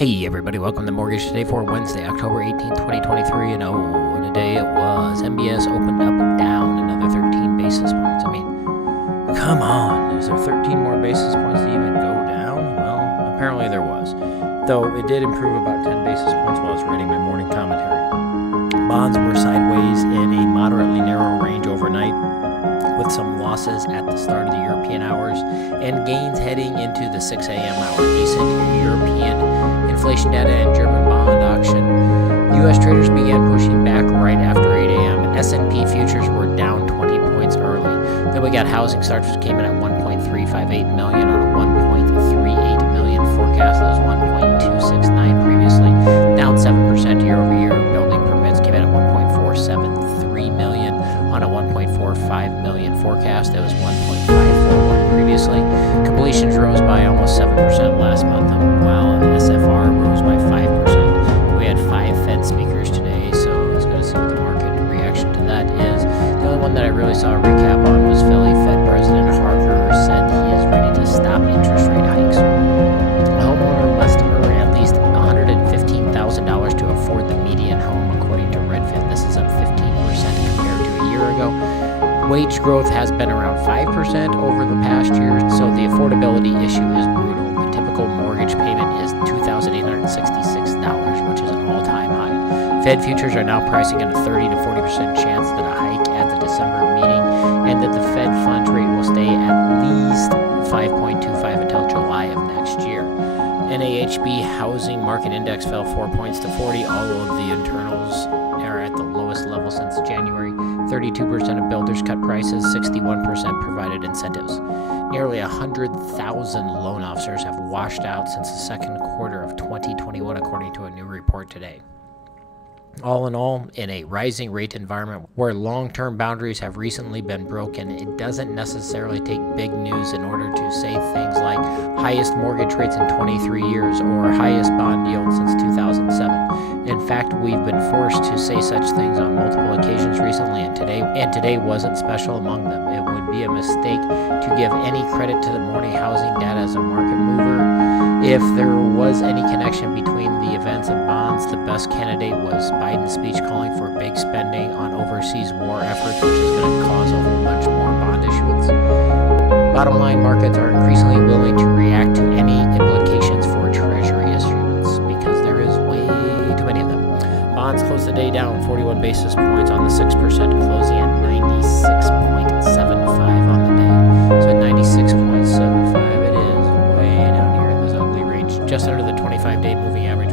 Hey everybody, welcome to Mortgage Today for Wednesday, October 18th, 2023, and today it was MBS opened up down another 13 basis points. I mean, come on, is there 13 more basis points to even go down? Well, apparently there was, though it did improve about 10 basis points while I was reading my morning commentary. Bonds were sideways in a moderately narrow range overnight, with some losses at the start of the European hours and gains heading into the 6 a.m. hour. Decent European inflation data and German bond auction. U.S. traders began pushing back right after 8 a.m. S&P futures were down 20 points early. Then we got housing starts, which came in at 1.358 million on a 1.38 million forecast. That was 1.269 previously, down 7% year over year. Building permits came in at 1.473 million on a 1.45 million forecast. That was 1.541 previously. Completions rose by almost 7% last month, while SFR rose by 5%. We had 5 Fed speakers today, so I was going to see what the market reaction to that is. The only one that I really saw a recap on was Philly Fed President Harker said he is ready to stop interest rate hikes. A homeowner must earn at least $115,000 to afford the median home, according to Redfin. This is up 15% compared to a year ago. Wage growth has been around 5% over the past year, so the affordability issue is brutal. The typical mortgage payment is $2,866, which is an all-time high. Fed futures are now pricing in a 30 to 40% chance that a hike at the December meeting and that the Fed funds rate will stay at least 5.25 until July of next year. NAHB Housing Market Index fell 4 points to 40. All of the internals are at the lowest level since January. 32% of builders cut prices, 61% provided incentives. Nearly 100,000 loan officers have washed out since the second quarter of 2021, according to a new report today. All in all, in a rising rate environment where long-term boundaries have recently been broken, it doesn't necessarily take big news in order to say things like highest mortgage rates in 23 years or highest bond yield since 2007. In fact, we've been forced to say such things on multiple occasions recently, and today wasn't special among them. It would be a mistake to give any credit to the morning housing data as a market mover. If there was any connection between the events and bonds, the best candidate was Biden's speech calling for big spending on overseas war efforts, which is going to cause a whole bunch more bond issuance. Bottom line, markets are increasingly willing to react to any implications for Treasury issuance because there is way too many of them. Bonds closed the day down 41 basis points on the 6%, closing at 96.75 on the day. So at 96.75, it is way down here in this ugly range, just under the 25-day moving average.